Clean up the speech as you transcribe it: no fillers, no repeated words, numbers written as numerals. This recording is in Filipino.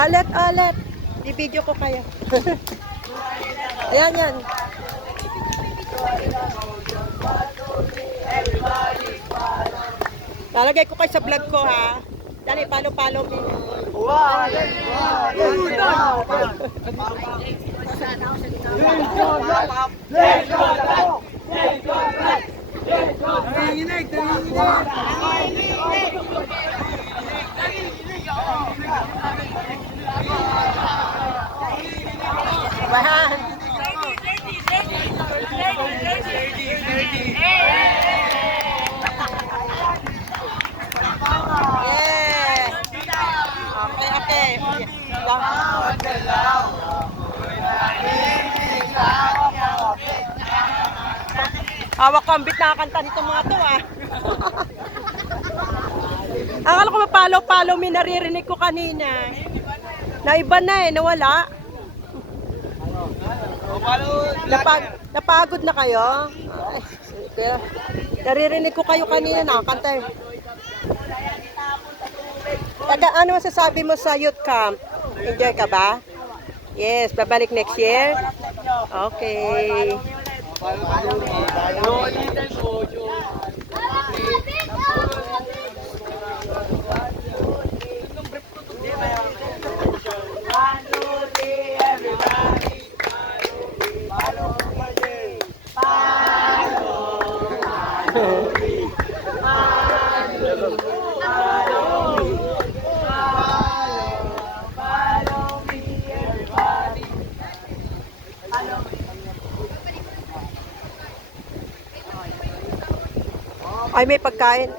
Alet, alet. I-video ko kayo. Ayan, yan. Lalagay ko kayo sa vlog ko, ha. Dali, palo-palo. Bahan. Yeah. Okay, okay. Hawak ko ang beat na kanta nito mga to, ah. Akala ko mapalo-palo, may naririnig ko kanina. Naiba na eh, nawala. Napagod na kayo? Ay, kaya, naririnig ko kayo kanina, nakakanta eh. Ano masasabi mo sa youth camp? Enjoy ka ba? Yes, babalik next year? Okay. Ay, may pagkain.